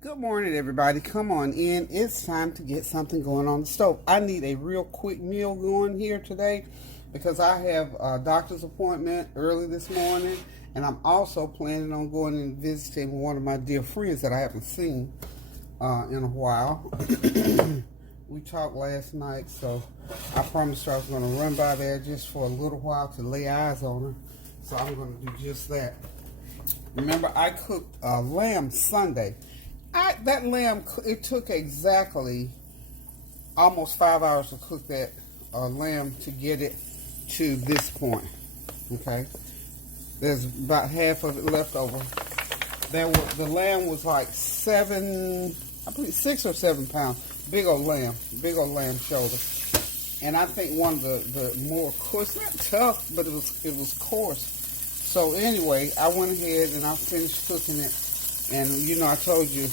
Good morning, everybody. Come on in. It's time to get something going on the stove. I need a real quick meal going here today because I have a doctor's appointment early this morning, and I'm also planning on going and visiting one of my dear friends that I haven't seen in a while. We talked last night, so I promised her I was going to run by there just for a little while to lay eyes on her. So I'm going to do just that. Remember, I cooked lamb Sunday. That lamb, it took exactly almost 5 hours to cook that lamb to get it to this point. Okay, there's about half of it left over. The lamb was like 6 or 7 pounds. Big old lamb shoulder. And I think one of the more coarse, not tough, but it was coarse. So anyway, I went ahead and I finished cooking it. And, you know, I told you,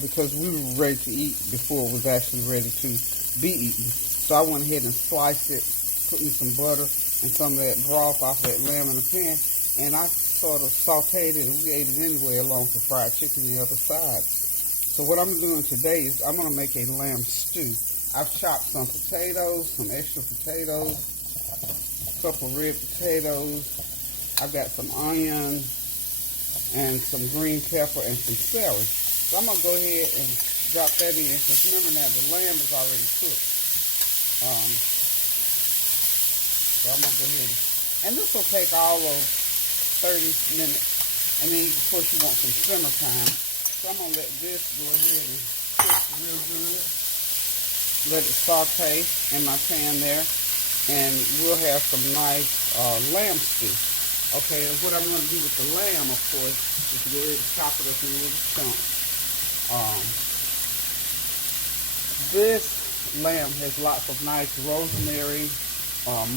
because we were ready to eat before it was actually ready to be eaten. So I went ahead and sliced it, put me some butter and some of that broth off that lamb in the pan. And I sort of sauteed it, and we ate it anyway along with fried chicken on the other side. So what I'm doing today is I'm going to make a lamb stew. I've chopped some potatoes, some extra potatoes, a couple red potatoes. I've got some onion and some green pepper and some celery. So I'm going to go ahead and drop that in, because remember now, the lamb is already cooked. So I'm going to go ahead and this will take all of 30 minutes. And then, of course, you want some simmer time. So I'm going to let this go ahead and cook real good. Let it saute in my pan there. And we'll have some nice lamb stew. Okay, and what I'm going to do with the lamb, of course, is go ahead and chop it up in little chunks. This lamb has lots of nice rosemary,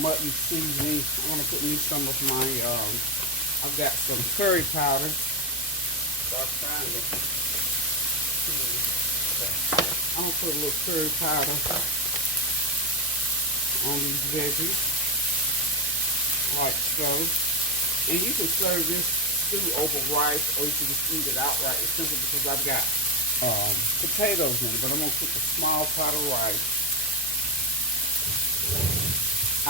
mutton seasoning. I'm going to put in some of my, I've got some curry powder. So I'm going to put a little curry powder on these veggies, like so. And you can serve this stew over rice, or you can just eat it outright. It's simply because I've got potatoes in it, but I'm going to cook a small pot of rice.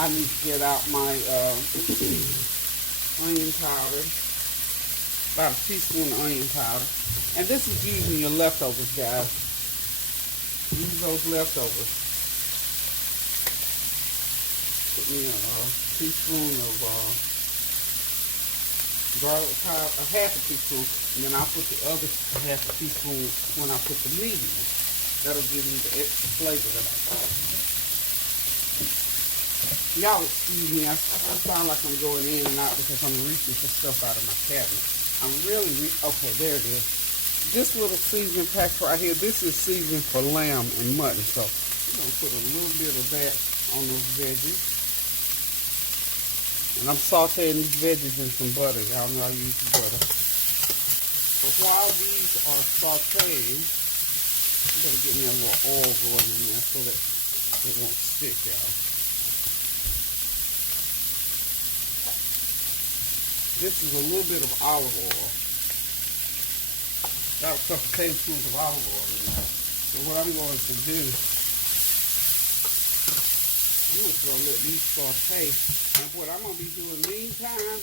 I need to get out my onion powder, about a teaspoon of onion powder. And this is using your leftovers, guys. Use those leftovers. Put me a teaspoon of garlic powder, a half a teaspoon, and then I'll put the other half a teaspoon when I put the meat in. That'll give me the extra flavor that I want. Y'all excuse me, I sound like I'm going in and out because I'm reaching for stuff out of my cabinet. I'm really, okay, there it is. This little seasoning pack right here, this is seasoning for lamb and mutton. So I'm going to put a little bit of that on those veggies. And I'm sauteing these veggies in some butter. Y'all know I use the butter. But while these are sauteing, I'm going to get me a little oil going in there so that it won't stick, y'all. This is a little bit of olive oil. Got a couple tablespoons of olive oil in there. So what I'm going to do, I'm just going to let these saute. And what I'm going to be doing meantime,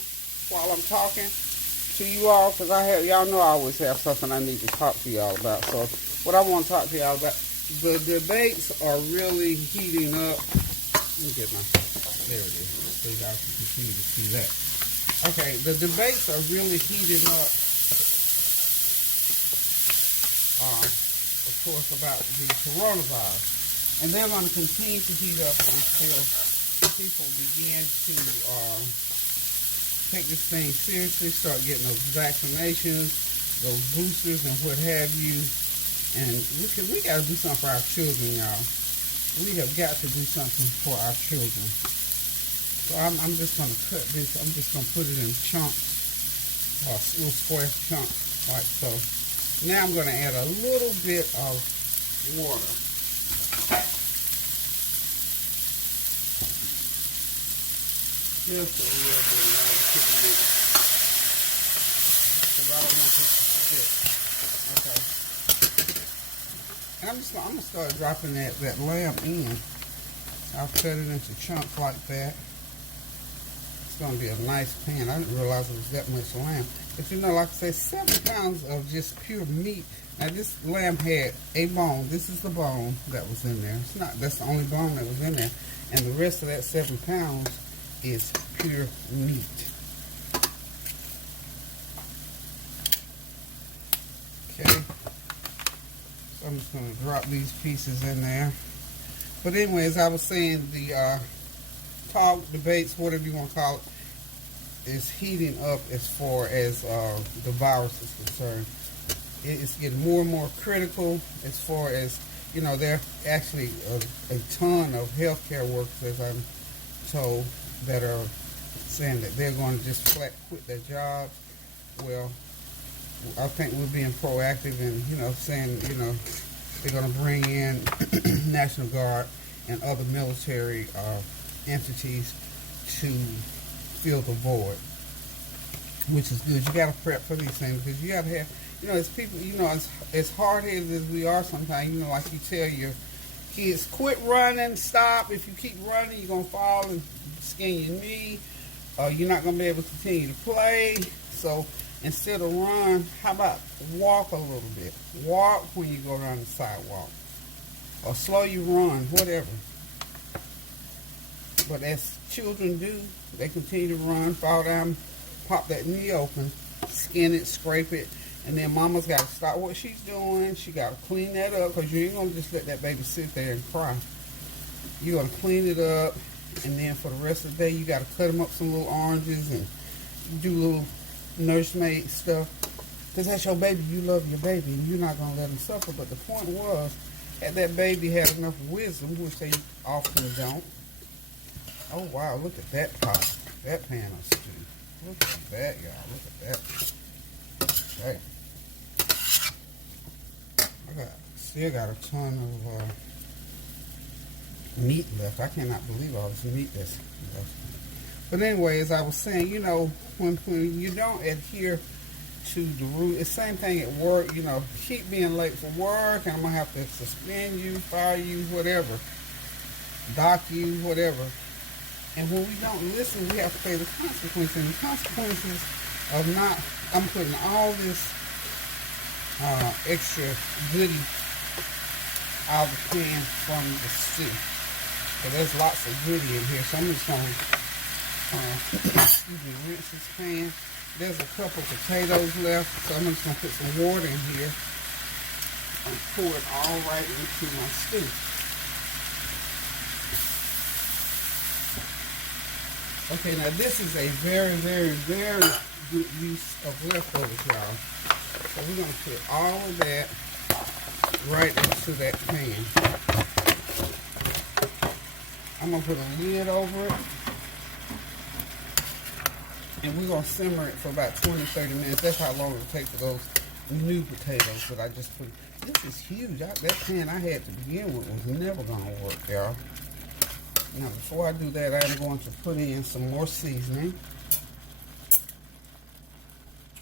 while I'm talking to you all, because y'all know I always have something I need to talk to y'all about. So what I want to talk to y'all about, the debates are really heating up. Let me get there it is. So y'all can continue to see that. Okay, the debates are really heating up, of course, about the coronavirus. And they're going to continue to heat up until people begin to take this thing seriously, start getting those vaccinations, those boosters, and what have you. And we got to do something for our children, y'all. We have got to do something for our children. So I'm just going to cut this. I'm just going to put it in chunks, little square chunks, like so. Now I'm going to add a little bit of water. Just a little bit of water to the mix, because I don't want this to stick. Okay. I'm gonna start dropping that lamb in. I'll cut it into chunks like that. It's gonna be a nice pan. I didn't realize it was that much lamb. But you know, like I say, 7 pounds of just pure meat. Now this lamb had a bone. This is the bone that was in there. That's the only bone that was in there. And the rest of that 7 pounds is pure meat. Okay. So I'm just gonna drop these pieces in there. But anyway, as I was saying, the talk, debates, whatever you want to call it, is heating up as far as the virus is concerned. It's getting more and more critical as far as, you know, there are actually a ton of healthcare workers, as I'm told, that are saying that they're going to just flat quit their jobs. Well, I think we're being proactive and, you know, saying, you know, they're going to bring in National Guard and other military entities to fill the void, which is good. You got to prep for these things because you got to have, you know, as people, you know, as hard-headed as we are sometimes, you know, like you tell your kids, quit running, stop. If you keep running, you're going to fall and skin your knee. You're not going to be able to continue to play. So instead of run, how about walk a little bit? Walk when you go around the sidewalk. Or slow your run, whatever. But as children do, they continue to run, fall down, pop that knee open, skin it, scrape it, and then mama's got to stop what she's doing. She got to clean that up because you ain't going to just let that baby sit there and cry. You're going to clean it up, and then for the rest of the day, you got to cut them up some little oranges and do little nursemaid stuff. Because that's your baby. You love your baby, and you're not going to let them suffer. But the point was, had that baby had enough wisdom, which they often don't. Oh, wow, look at that pot. That pan of stew. Look at that, y'all. Look at that. Okay. Still got a ton of meat left. I cannot believe all this meat that's left. But anyway, as I was saying, you know, when you don't adhere to the rule, it's the same thing at work. You know, keep being late for work, and I'm going to have to suspend you, fire you, whatever. Dock you, whatever. And when we don't listen, we have to pay the consequences. And the consequences of not, I'm putting all this extra goodie out of the pan from the stew. So there's lots of goodie in here. So I'm just going to rinse this pan. There's a couple potatoes left, so I'm just going to put some water in here and pour it all right into my stew. Okay, now this is a very, very, very good use of leftovers, y'all. So we're going to put all of that right into that pan. I'm going to put a lid over it. And we're going to simmer it for about 20-30 minutes. That's how long it'll take for those new potatoes that I just put. This is huge. That pan I had to begin with was never going to work, y'all. Now, before I do that, I'm going to put in some more seasoning.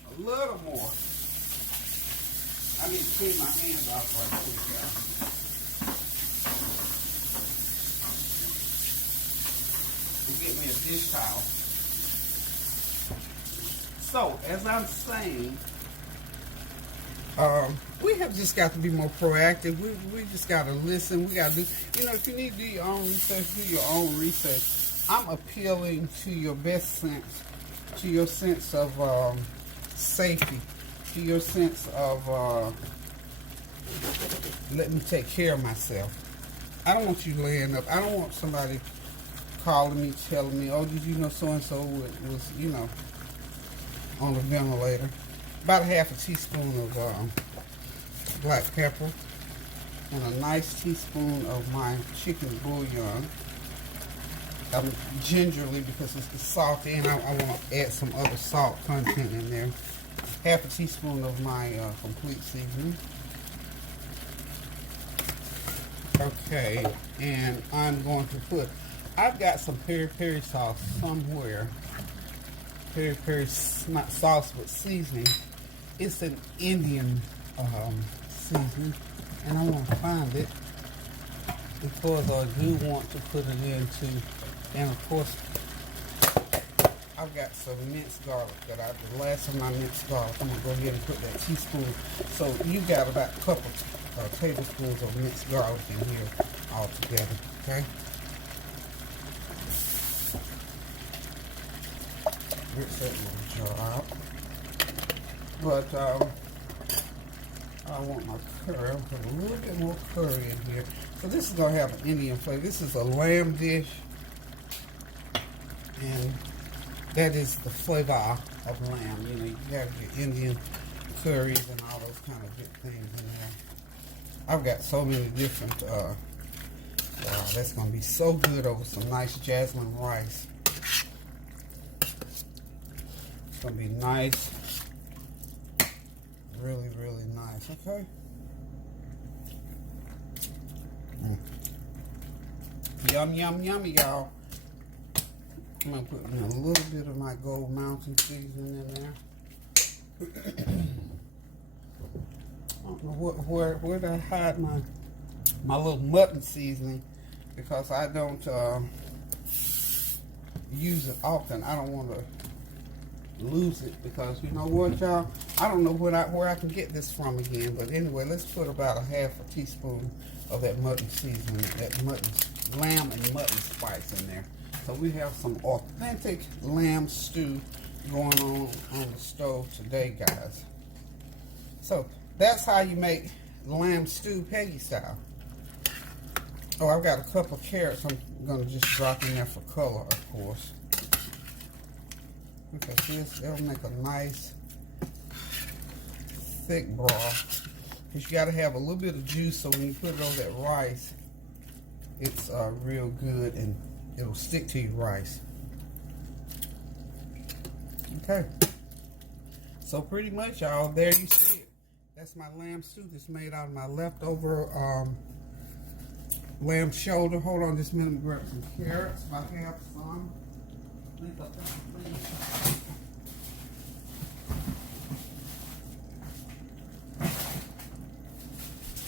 A little more. I need to clean my hands off right quick, y'all. And get me a dish towel. So, as I'm saying, we have just got to be more proactive. We just got to listen. We got to do, you know, if you need to do your own research, do your own research. I'm appealing to your best sense, to your sense of safety, to your sense of let me take care of myself. I don't want you laying up. I don't want somebody calling me, telling me, oh, did you know so-and-so was, you know, on the ventilator. About a half a teaspoon of black pepper and a nice teaspoon of my chicken bouillon. Gingerly, because it's salty, and I want to add some other salt content in there. Half a teaspoon of my complete seasoning. Okay, and I'm going to put, I've got some peri-peri sauce somewhere. Peri-peri, not sauce, but seasoning. It's an Indian seasoning, and I want to find it because I do want to put it into, and of course, I've got some minced garlic that the last of my minced garlic, I'm going to go ahead and put that teaspoon. So you got about a couple tablespoons of minced garlic in here all together, okay? Rinse that little jar out. But I want my curry. I'll put a little bit more curry in here. So this is going to have an Indian flavor. This is a lamb dish. And that is the flavor of lamb. You know, you have your Indian curries and all those kind of good things in there. I've got so many different, wow, that's going to be so good over some nice jasmine rice. It's going to be nice. Really, really nice, okay? Yum, yum, yummy, y'all. I'm going to put in a little bit of my Gold Mountain seasoning in there. I don't know where did I hide my little mutton seasoning, because I don't use it often. I don't want to lose it, because you know what, y'all, I don't know where I can get this from again. But anyway, let's put about a half a teaspoon of that mutton seasoning, that lamb and mutton spice in there. So we have some authentic lamb stew going on the stove today, guys. So that's how you make lamb stew Peggy style. Oh, I've got a couple of carrots I'm going to just drop in there for color, of course. Look at this. It'll make a nice thick broth. Because you got to have a little bit of juice, so when you put it on that rice, it's real good and it'll stick to your rice. Okay. So pretty much, y'all, there you see it. That's my lamb stew that's made out of my leftover lamb shoulder. Hold on just a minute, grab some carrots if I have some.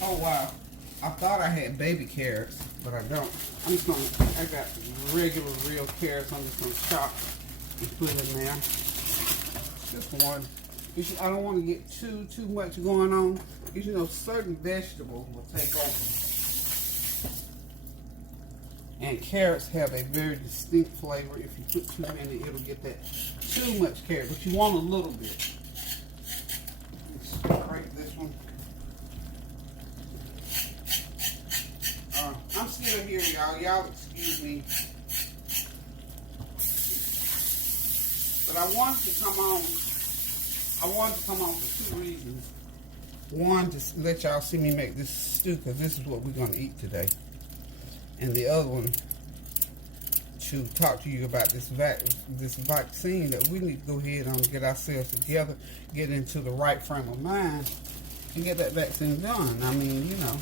Oh wow, I thought I had baby carrots, but I don't. I got regular real carrots. I'm just gonna chop and put in there. Just one. I don't want to get too much going on. Because you know, certain vegetables will take over. And carrots have a very distinct flavor. If you put too many, it'll get that too much carrot. But you want a little bit. Let's scrape this one. I'm still here, y'all. Y'all excuse me. But I wanted to come on for 2 reasons. One, to let y'all see me make this stew, because this is what we're going to eat today. And the other one, to talk to you about this vaccine, that we need to go ahead and get ourselves together, get into the right frame of mind, and get that vaccine done. I mean, you know,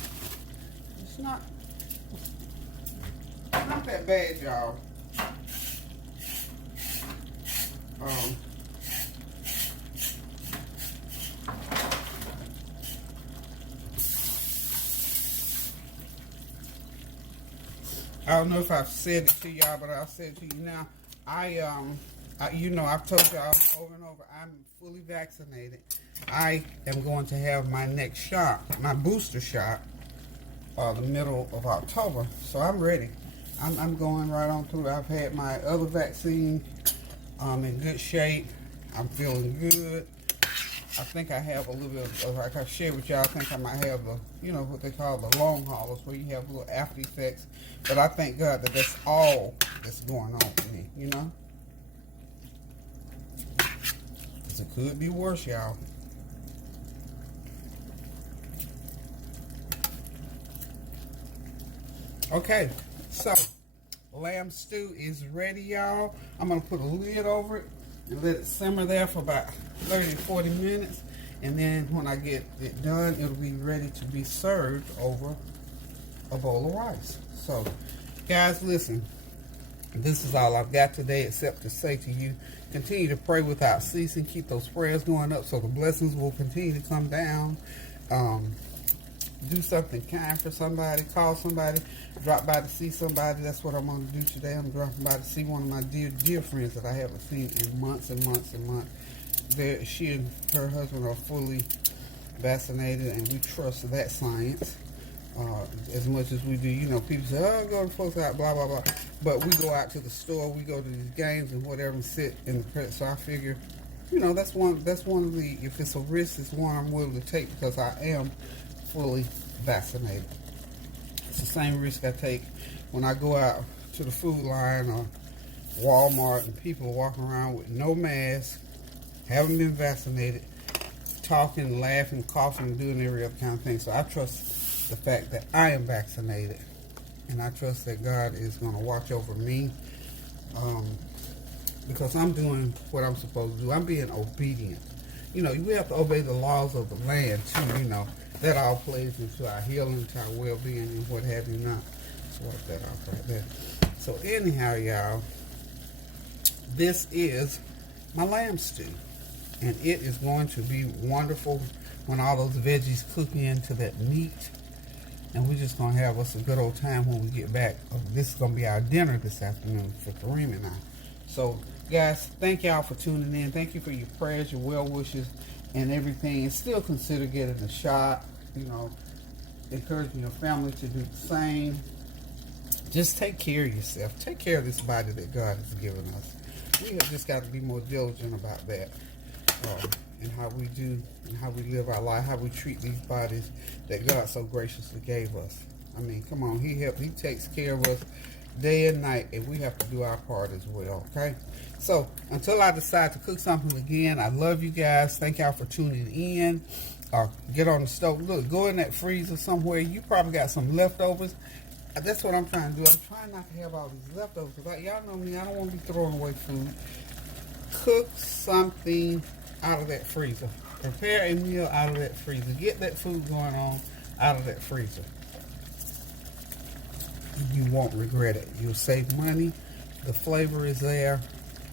it's not that bad, y'all. I don't know if I've said it to y'all, but I'll say it to you now. You know, I've told y'all over and over, I'm fully vaccinated. I am going to have my next shot, my booster shot, the middle of October. So I'm ready. I'm going right on through. I've had my other vaccine. I'm in good shape. I'm feeling good. I think I have a little bit of, like I shared with y'all, I think I might have the, you know, what they call the long haulers, where you have little after effects. But I thank God that that's all that's going on for me, you know? Because it could be worse, y'all. Okay, so lamb stew is ready, y'all. I'm going to put a lid over it and let it simmer there for about 30 to 40 minutes. And then when I get it done, it'll be ready to be served over a bowl of rice. So, guys, listen. This is all I've got today, except to say to you, continue to pray without ceasing. Keep those prayers going up so the blessings will continue to come down. do something kind for somebody, call somebody, drop by to see somebody. That's what I'm going to do today. I'm dropping by to see one of my dear friends that I haven't seen in months and months and months. She and her husband are fully vaccinated, and we trust that science as much as we do. You know, people say, oh, go to folks out, blah, blah, blah. But we go out to the store, we go to these games and whatever and sit in the press. So I figure, you know, that's one of the, if it's a risk, it's one I'm willing to take because I am fully vaccinated. It's the same risk I take when I go out to the food line or Walmart and people are walking around with no mask, haven't been vaccinated, talking, laughing, coughing, doing every other kind of thing. So I trust the fact that I am vaccinated, and I trust that God is going to watch over me because I'm doing what I'm supposed to do. I'm being obedient. You know, we have to obey the laws of the land too. You know, that all plays into our healing, to our well-being, and what have you not. So wipe that off right there. So anyhow, y'all, this is my lamb stew, and it is going to be wonderful when all those veggies cook into that meat. And we're just going to have us a good old time when we get back. This is going to be our dinner this afternoon for Kareem and I. So, guys, thank y'all for tuning in. Thank you for your prayers, your well wishes, and everything. And still consider getting a shot. You know, encouraging your family to do the same. Just take care of yourself. Take care of this body that God has given us. We have just got to be more diligent about that. And how we do and how we live our life, how we treat these bodies that God so graciously gave us. I mean, come on, He takes care of us day and night, and we have to do our part as well, okay? So, until I decide to cook something again, I love you guys. Thank y'all for tuning in. Get on the stove. Look, go in that freezer somewhere. You probably got some leftovers. That's what I'm trying to do. I'm trying not to have all these leftovers. Because y'all know me, I don't want to be throwing away food. Cook something out of that freezer. Prepare a meal out of that freezer. Get that food going on out of that freezer. You won't regret it. You'll save money. The flavor is there,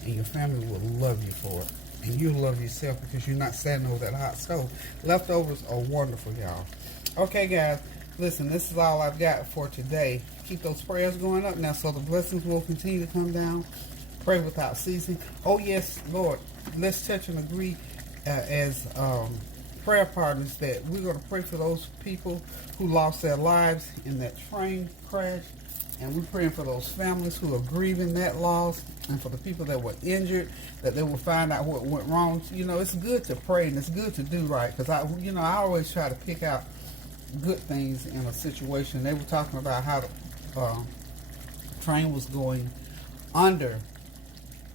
and your family will love you for it. And you'll love yourself because you're not standing over that hot stove. Leftovers are wonderful, y'all. Okay, guys. Listen, this is all I've got for today. Keep those prayers going up now so the blessings will continue to come down. Pray without ceasing. Oh, yes, Lord. Let's touch and agree as prayer partners that we're going to pray for those people who lost their lives in that train crash. And we're praying for those families who are grieving that loss, and for the people that were injured, that they will find out what went wrong. You know, it's good to pray and it's good to do right, because I always try to pick out good things in a situation. They were talking about how the train was going under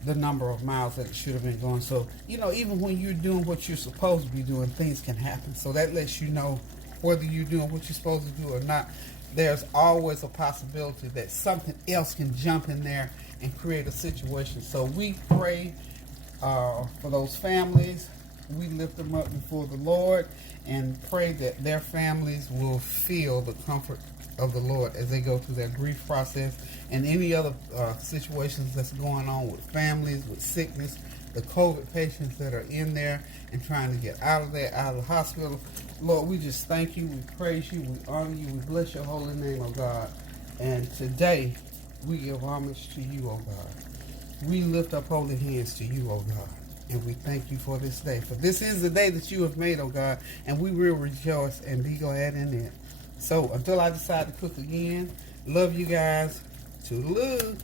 the number of miles that it should have been going. So, you know, even when you're doing what you're supposed to be doing, things can happen. So that lets you know whether you're doing what you're supposed to do or not. There's always a possibility that something else can jump in there and create a situation. So we pray for those families. We lift them up before the Lord and pray that their families will feel the comfort of the Lord as they go through their grief process and any other situations that's going on with families, with sickness, the COVID patients that are in there and trying to get out of there, out of the hospital. Lord, we just thank you, we praise you, we honor you, we bless your holy name, oh God. And today, we give homage to you, oh God. We lift up holy hands to you, oh God. And we thank you for this day. For this is the day that you have made, oh God, and we will rejoice and be glad in it. So, until I decide to cook again, love you guys. Toodaloo.